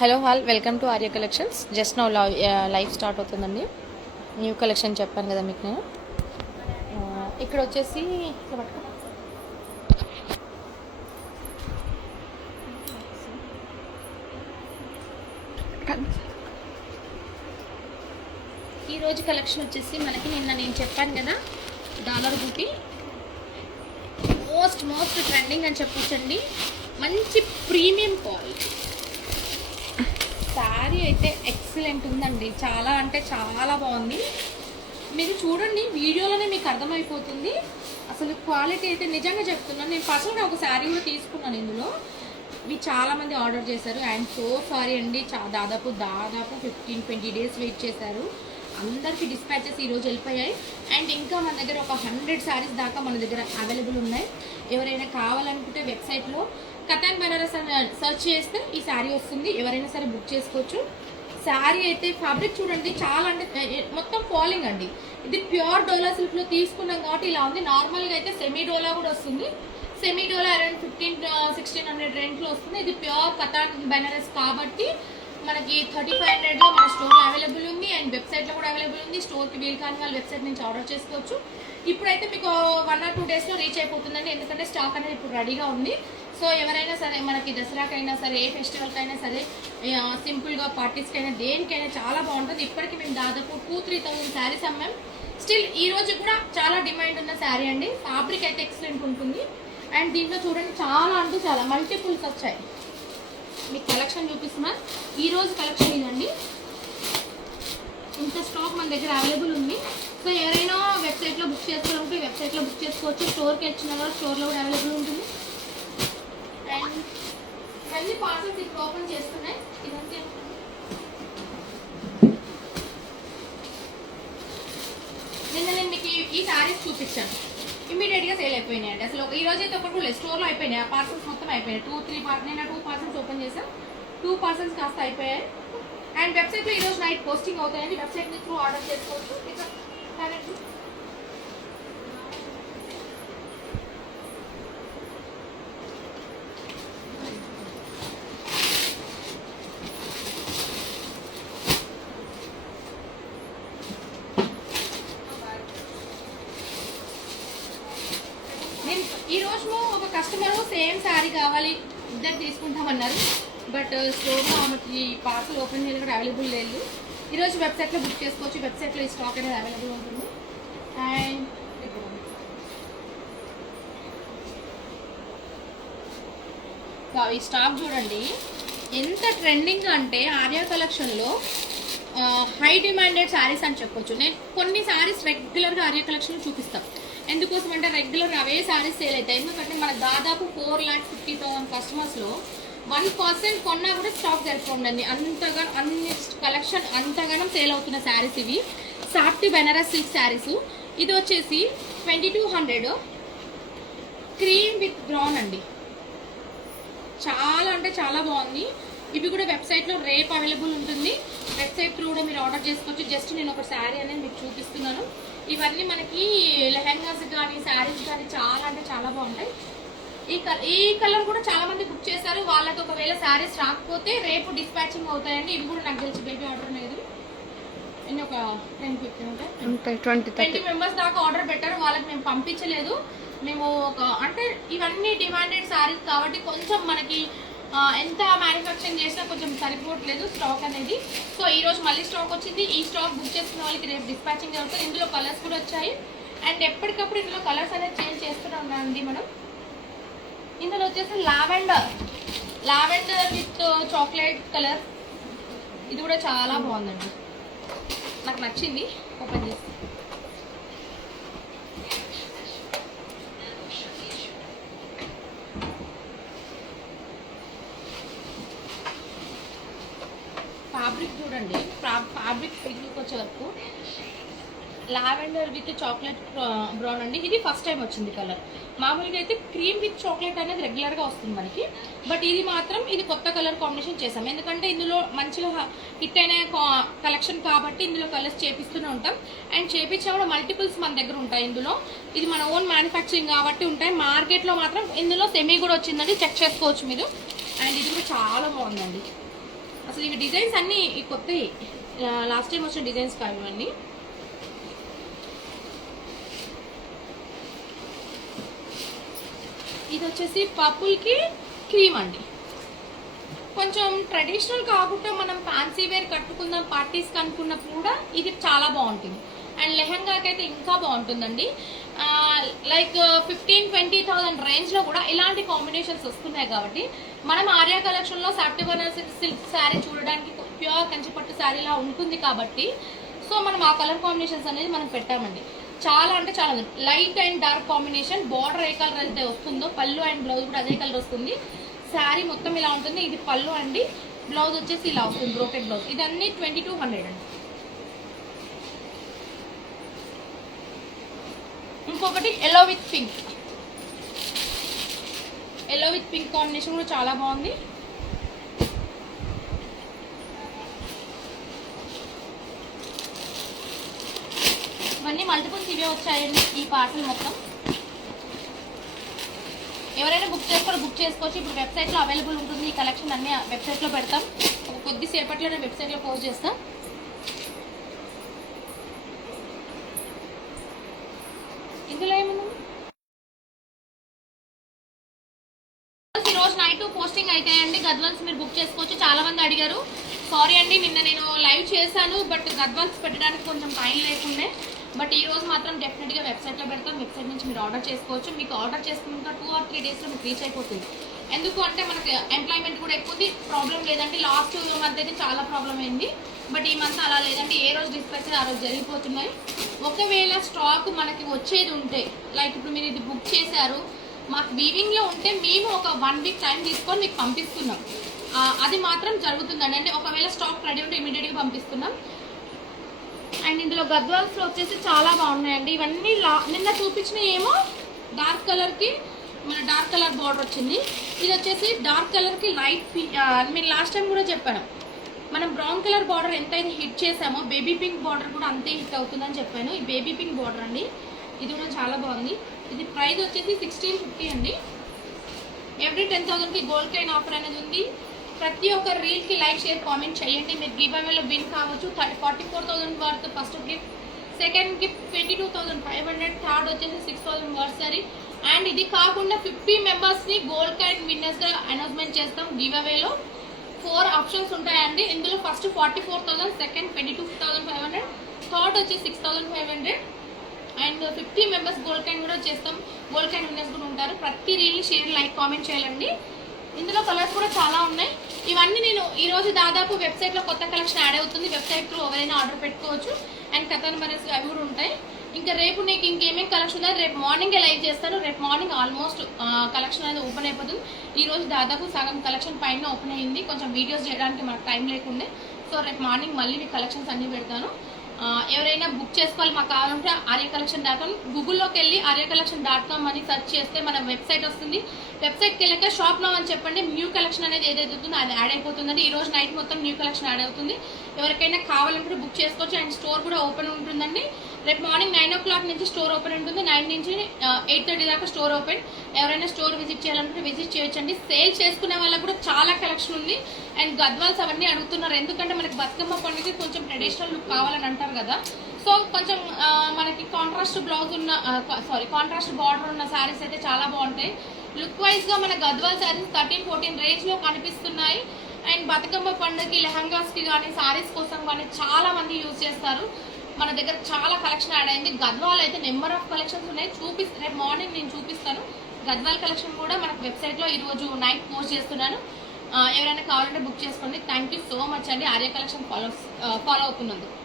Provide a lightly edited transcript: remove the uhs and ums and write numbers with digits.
Hello hall welcome to Arya collections. Just now live start అవుతుందండి. New collection చెప్పాను కదా మీకు నేను. ఇక్కడ వచ్చేసి ఈరోజు కలెక్షన్ వచ్చేసి మనకి నిన్న నేను చెప్పాను కదా డాలర్ బూటీ మోస్ట్ ట్రెండింగ్ అని చెప్పొచ్చండి. మంచి ప్రీమియం క్వాలిటీ శారీ అయితే ఎక్సలెంట్ ఉందండి. చాలా అంటే చాలా బాగుంది. మీరు చూడండి, వీడియోలోనే మీకు అర్థమైపోతుంది అసలు క్వాలిటీ అయితే. నిజంగా చెప్తున్నాను, నేను పర్సనల్గా ఒక శారీ కూడా తీసుకున్నాను ఇందులో. ఇవి చాలామంది ఆర్డర్ చేశారు అండ్ సో సారీ అండి. దాదాపు 15-20 డేస్ వెయిట్ చేశారు. అందరికీ డిస్పాచెస్ ఈరోజు వెళ్ళిపోయాయి. అండ్ ఇంకా మన దగ్గర ఒక 100 శారీస్ దాకా మన దగ్గర అవైలబుల్ ఉన్నాయి. ఎవరైనా కావాలనుకుంటే వెబ్సైట్లో కతాన్ బెనారస్ అని సెర్చ్ చేస్తే ఈ శారీ వస్తుంది. ఎవరైనా సరే బుక్ చేసుకోవచ్చు. శారీ అయితే ఫ్యాబ్రిక్ చూడండి, చాలా అంటే మొత్తం ఫాలింగ్ అండి. ఇది ప్యూర్ డోలా సిల్క్లో తీసుకున్నాం కాబట్టి ఇలా ఉంది. నార్మల్గా అయితే సెమీ డోలా కూడా వస్తుంది. సెమీ డోలా అరౌండ్ 1500-1600 రేంజ్లో వస్తుంది. ఇది ప్యూర్ కతాన్ బెనారస్ కాబట్టి మనకి 3500లో మన స్టోర్లో అవైలబుల్ ఉంది అండ్ వెబ్సైట్లో కూడా అవైలబుల్ ఉంది. స్టోర్కి వీలు కాని వాళ్ళు వెబ్సైట్ నుంచి ఆర్డర్ చేసుకోవచ్చు. ఇప్పుడైతే మీకు 1 or 2 డేస్లో రీచ్ అయిపోతుందండి, ఎందుకంటే స్టాక్ అనేది ఇప్పుడు రెడీగా ఉంది. సో ఎవరైనా సరే మనకి దసరాకైనా సరే, ఏ ఫెస్టివల్కైనా సరే, సింపుల్గా పార్టీస్కైనా దేనికైనా చాలా బాగుంటుంది. ఇప్పటికీ మేము దాదాపు 2-3,000 శారీస్ అమ్మాం. స్టిల్ ఈ రోజు కూడా చాలా డిమాండ్ ఉన్న శారీ అండి. ఫ్యాబ్రిక్ అయితే ఎక్సలెంట్ ఉంటుంది. అండ్ దీంట్లో చూడండి చాలా అంటే చాలా మల్టిపుల్స్ వచ్చాయి. మీకు కలెక్షన్ చూపిస్తున్నా. ఈరోజు కలెక్షన్ ఇదండి. ఇంత స్టాక్ మన దగ్గర అవైలబుల్ ఉంది. సో ఎవరైనా వెబ్సైట్లో బుక్ చేసుకోవాలంటే వెబ్సైట్లో బుక్ చేసుకోవచ్చు. స్టోర్కి వచ్చిన కూడా స్టోర్లో కూడా అవైలబుల్ ఉంటుంది. అండ్ అన్ని పార్సల్స్ ఇప్పుడు ఓపెన్ చేస్తున్నాయి. ఇదంతే. నిన్న నేను మీకు ఈ శారీస్ చూపించాను, ఇమీడియట్గా సేల్ అయిపోయినాయి అండి. అసలు ఈ రోజు అయితే ఒకటి కూడా లేదు, స్టోర్లో అయిపోయినాయి. ఆ పార్సల్స్ మొత్తం అయిపోయినాయి. 2-3 నేను 2 పార్సల్స్ ఓపెన్ చేశాను. 2 పార్సల్స్ కాస్త అయిపోయాయి. అండ్ వెబ్సైట్లో ఈరోజు నైట్ పోస్టింగ్ అవుతాయండి. వెబ్సైట్ త్రూ ఆర్డర్ చేసుకోవచ్చు. ఇక ఈ రోజు ఒక కస్టమర్ సేమ్ శారీ కావాలి, ఇద్దరు తీసుకుంటామన్నారు. బట్ స్టోర్లో ఆమెకి పార్సల్ ఓపెన్ చేయాలి కూడా అవైలబుల్ లేదు. ఈరోజు వెబ్సైట్లో బుక్ చేసుకోవచ్చు. వెబ్సైట్లో ఈ స్టాక్ అనేది అవైలబుల్ ఉంటుంది. అండ్ ఈ స్టాక్ చూడండి ఎంత ట్రెండింగ్ అంటే ఆర్య కలెక్షన్లో హై డిమాండెడ్ శారీస్ అని చెప్పొచ్చు. నేను కొన్ని శారీస్ రెగ్యులర్గా ఆర్య కలెక్షన్ చూపిస్తాను. ఎందుకోసం అంటే రెగ్యులర్గా అవే శారీస్ సేల్ అవుతాయి. ఎందుకంటే మనకు దాదాపు 4,50,000 కస్టమర్స్లో 1% కొన్నా కూడా స్టాక్ సరిపోండి. అంతగా అన్ని కలెక్షన్ అంతగానం సేల్ అవుతున్న శారీస్ ఇవి. Softy Banaras silk saris. ఇది వచ్చేసి 2200 క్రీమ్ విత్ బ్రౌన్ అండి. చాలా అంటే చాలా బాగుంది. ఇవి కూడా వెబ్సైట్లో రేపు అవైలబుల్ ఉంటుంది. వెబ్సైట్ త్రూ కూడా మీరు ఆర్డర్ చేసుకోవచ్చు. జస్ట్ నేను ఒక శారీ అనేది మీకు చూపిస్తున్నాను. ఇవన్నీ మనకి లెహెంగాస్ కానీ శారీస్ కానీ చాలా అంటే చాలా బాగుంటాయి. ఈ కలర్ కూడా చాలా మంది బుక్ చేశారు. వాళ్ళకి ఒకవేళ శారీస్ రాకపోతే రేపు డిస్పాచింగ్ అవుతాయండి. ఇవి కూడా నాకు తెలిసి బేబీ ఆర్డర్ లేదు. నేను ఒక 10-15 మెంబర్స్ దాకా ఆర్డర్ పెట్టారు. వాళ్ళకి మేము పంపించలేదు. మేము అంటే ఇవన్నీ డిమాండెడ్ శారీస్ కాబట్టి కొంచెం మనకి ఎంత మ్యానుఫ్యాక్చరింగ్ చేసినా కొంచెం సరిపోవట్లేదు స్టాక్ అనేది. సో ఈరోజు మళ్ళీ స్టాక్ వచ్చింది. ఈ స్టాక్ బుక్ చేసుకున్న వాళ్ళకి రేపు డిస్పాచింగ్ అవుతుంది. ఇందులో కలర్స్ కూడా వచ్చాయి. అండ్ ఎప్పటికప్పుడు ఇందులో కలర్స్ అనేది చేంజ్ చేస్తూనే ఉన్నామండి మనం. ఇందులో వచ్చేసి లావెండర్ విత్ చాక్లెట్ కలర్. ఇది కూడా చాలా బాగుందండి, నాకు నచ్చింది. ఓపెన్ చేసి ఫ్యాబ్రిక్ చూడండి. ఫ్యాబ్రిక్ పిగ్కి వచ్చే వరకు లావెండర్ విత్ చాక్లెట్ బ్రౌన్ అండి. ఇది ఫస్ట్ టైం వచ్చింది కలర్. మామూలుగా అయితే క్రీమ్ విత్ చాక్లెట్ అనేది రెగ్యులర్గా వస్తుంది మనకి. బట్ ఇది మాత్రం ఇది కొత్త కలర్ కాంబినేషన్ చేసాం. ఎందుకంటే ఇందులో మంచిగా హిట్ అయిన కలెక్షన్ కాబట్టి ఇందులో కలర్స్ చేపిస్తూనే ఉంటాం. అండ్ చేపించినా కూడా మల్టిపుల్స్ మన దగ్గర ఉంటాయి ఇందులో. ఇది మన ఓన్ మ్యానుఫ్యాక్చరింగ్ కాబట్టి ఉంటాయి. మార్కెట్లో మాత్రం ఇందులో సెమీ కూడా వచ్చిందండి, చెక్ చేసుకోవచ్చు మీరు. అండ్ ఇది కూడా చాలా బాగుందండి. అసలు ఇవి డిజైన్స్ అన్నీ కొత్తవి, లాస్ట్ టైం వచ్చిన డిజైన్స్ కావు ఇవన్నీ. ఇది వచ్చేసి పర్పుల్కి క్రీమ్ అండి. కొంచెం ట్రెడిషనల్ కాకుండా మనం ఫ్యాన్సీ వేర్ కట్టుకుందాం పార్టీస్కి అనుకున్నప్పుడు కూడా ఇది చాలా బాగుంటుంది. అండ్ లెహంగాకి అయితే ఇంకా బాగుంటుందండి. లైక్ 15-20,000 రేంజ్లో కూడా ఇలాంటి కాంబినేషన్స్ వస్తున్నాయి. కాబట్టి మనం ఆర్యా కలెక్షన్లో సాఫ్ట్ బనారస్ సిల్క్ శారీ చూడడానికి ప్యూర్ కంచిపట్టు శారీలా ఉంటుంది కాబట్టి సో మనం ఆ కలర్ కాంబినేషన్స్ అనేది మనం పెట్టామండి. చాలా అంటే చాలా light and dark combination. Border A colour అయితే వస్తుందో పళ్ళు అండ్ బ్లౌజ్ కూడా అదే కలర్ వస్తుంది. శారీ మొత్తం ఇలా ఉంటుంది. ఇది పళ్ళు అండి, బ్లౌజ్ వచ్చేసి ఇలా వస్తుంది బ్రోకెట్ బ్లౌజ్. ఇదన్నీ 2200 అండి. ఇంకొకటి yellow with pink, yellow with pink combination కూడా చాలా బాగుంది. ఇవన్నీ మల్టిపుల్స్ ఇవే వచ్చాయండి ఈ పార్సల్ మొత్తం. ఎవరైనా బుక్ చేసుకోవచ్చు. ఇప్పుడు వెబ్సైట్లో అవైలబుల్ ఉంటుంది. ఈ కలెక్షన్ అన్ని వెబ్సైట్లో పెడతాం. కొద్దిసేపట్లో నేను వెబ్సైట్లో పోస్ట్ చేస్తాం. ఇందులో ఏముంది, ఈరోజు నైట్ పోస్టింగ్ అవుతాయండి. గద్వాల్స్ మీరు బుక్ చేసుకోవచ్చు. చాలా మంది అడిగారు. సారీ అండి, నిన్న నేను లైవ్ చేశాను బట్ గద్వాల్స్ పెట్టడానికి కొంచెం టైం లేకుండే. బట్ ఈ రోజు మాత్రం డెఫినెట్గా వెబ్సైట్లో పెడతాం. వెబ్సైట్ నుంచి మీరు ఆర్డర్ చేసుకోవచ్చు. మీకు ఆర్డర్ చేసుకున్న 2 or 3 డేస్లో మీకు రీచ్ అయిపోతుంది. ఎందుకు అంటే మనకి ఎంప్లాయ్మెంట్ కూడా ఎక్కువ ప్రాబ్లం లేదండి. లాస్ట్ మంత్ అయితే చాలా ప్రాబ్లం అయింది. బట్ ఈ మంత్ అలా లేదండి. ఏ రోజు డిస్పాచ్ ఆ రోజు జరిగిపోతున్నాయి. ఒకవేళ స్టాక్ మనకి వచ్చేది ఉంటే లైక్ ఇప్పుడు మీరు ఇది బుక్ చేశారు, మాకు వీవింగ్లో ఉంటే మేము ఒక 1 వీక్ టైం తీసుకొని మీకు పంపిస్తున్నాం. అది మాత్రం జరుగుతుందండి. అంటే ఒకవేళ స్టాక్ రెడీ ఉంటే ఇమీడియట్గా పంపిస్తున్నాం. అండ్ ఇందులో గద్వాల్స్లో వచ్చేసి చాలా బాగున్నాయండి. ఇవన్నీ నిన్న చూపించిన ఏమో డార్క్ కలర్కి మన డార్క్ కలర్ బార్డర్ వచ్చింది. ఇది వచ్చేసి డార్క్ కలర్కి లైట్ నేను లాస్ట్ టైం కూడా చెప్పాను, మనం బ్రౌన్ కలర్ బార్డర్ ఎంతైతే హిట్ చేసామో బేబీ పింక్ బార్డర్ కూడా అంతే హిట్ అవుతుందని చెప్పాను. ఈ బేబీ పింక్ బార్డర్ అండి, ఇది కూడా చాలా బాగుంది. ఇది ప్రైస్ వచ్చేసి 1650 అండి. ఎవ్రీ 10,000కి గోల్డ్ కాయిన్ ఆఫర్ అనేది ఉంది. ప్రతి ఒక్క రీల్కి లైక్ షేర్ కామెంట్ చేయండి. మీరు గివ్ అవేలో విన్ కావచ్చు. 44,000 worth first gift, second gift 22,500, third వచ్చేసి 6,000 వర్త్ సారీ. అండ్ ఇది కాకుండా 50 మెంబర్స్ని గోల్డ్ కాయిన్ విన్నర్స్గా అనౌన్స్మెంట్ చేస్తాం. గివ్ అవేలో 4 ఆప్షన్స్ ఉంటాయండి. ఇందులో ఫస్ట్ 44,000, సెకండ్ 22,500, థర్డ్ వచ్చి 6,500 అండ్ 50 మెంబర్స్ గోల్డ్ కాయిన్ కూడా చేస్తాం. గోల్డ్ కాయిన్ విన్నర్స్ కూడా ఉంటారు. ప్రతి రీల్ షేర్ లైక్ కామెంట్ చేయాలండి. ఇందులో కలర్స్ కూడా చాలా ఉన్నాయి. ఇవన్నీ నేను ఈరోజు దాదాపు వెబ్సైట్లో కొత్త కలెక్షన్ యాడ్ అవుతుంది. వెబ్సైట్లో ఎవరైనా ఆర్డర్ పెట్టుకోవచ్చు. అండ్ కథన్ బనర్స్ అవి కూడా ఉంటాయి. ఇంకా రేపు నీకు ఇంకేమేమి కలెక్షన్ ఉన్నాయి రేపు మార్నింగే లైవ్ చేస్తాను. రేపు మార్నింగ్ ఆల్మోస్ట్ కలెక్షన్ అనేది ఓపెన్ అయిపోతుంది. ఈరోజు దాదాపు సగం కలెక్షన్ పైన ఓపెన్ అయింది. కొంచెం వీడియోస్ చేయడానికి మనకు టైం లేకుండే. సో రేపు మార్నింగ్ మళ్ళీ మీకు కలెక్షన్స్ అన్నీ పెడతాను. ఎవరైనా బుక్ చేసుకోవాలి మాకు కావాలంటే aryacollection.com గూగుల్లోకి వెళ్ళి aryacollection.com అని సెర్చ్ చేస్తే మన వెబ్సైట్ వస్తుంది. వెబ్సైట్కి వెళ్ళాక షాప్ నౌ అని చెప్పండి. న్యూ కలెక్షన్ అనేది ఏదైతే ఉందో అది యాడ్ అయిపోతుందండి. ఈ రోజు నైట్ మొత్తం న్యూ కలెక్షన్ యాడ్ అవుతుంది. ఎవరికైనా కావాలంటే బుక్ చేసుకోవచ్చు. అండ్ స్టోర్ కూడా ఓపెన్ ఉంటుందండి. రేపు మార్నింగ్ 9 o'clock నుంచి స్టోర్ ఓపెన్ ఉంటుంది. 9 నుంచి 8:30 దాకా స్టోర్ ఓపెన్. ఎవరైనా స్టోర్ విజిట్ చేయాలంటే విజిట్ చేయొచ్చండి. సేల్ చేసుకునే వాళ్ళకి కూడా చాలా కలెక్షన్ ఉంది. అండ్ గద్వాల్స్ అవన్నీ అడుగుతున్నారు. ఎందుకంటే మనకి బతుకమ్మ పండుగకి కొంచెం ట్రెడిషనల్ లుక్ కావాలని అంటారు కదా. సో కొంచెం మనకి కాంట్రాస్ట్ బ్లౌజ్ ఉన్న కాంట్రాస్ట్ బార్డర్ ఉన్న శారీస్ అయితే చాలా బాగుంటాయి. లుక్ వైజ్గా మన గద్వాల్ శారీస్ 13-14 రేంజ్లో కనిపిస్తున్నాయి. అండ్ బతుకమ్మ పండుగకి లెహంగాస్కి కానీ శారీస్ కోసం కానీ చాలా మంది యూజ్ చేస్తారు. మన దగ్గర చాలా కలెక్షన్ యాడ్ అయింది. గద్వాల్ అయితే నెంబర్ ఆఫ్ కలెక్షన్స్ ఉన్నాయి. రేపు మార్నింగ్ నేను చూపిస్తాను. గద్వాల్ కలెక్షన్ కూడా మనకు వెబ్సైట్లో ఈరోజు నైట్ పోస్ట్ చేస్తున్నాను. ఎవరైనా కావాలంటే బుక్ చేసుకోండి. థ్యాంక్ యూ సో మచ్ అండి ఆర్యా కలెక్షన్ ఫాలో అవుతున్నందుకు.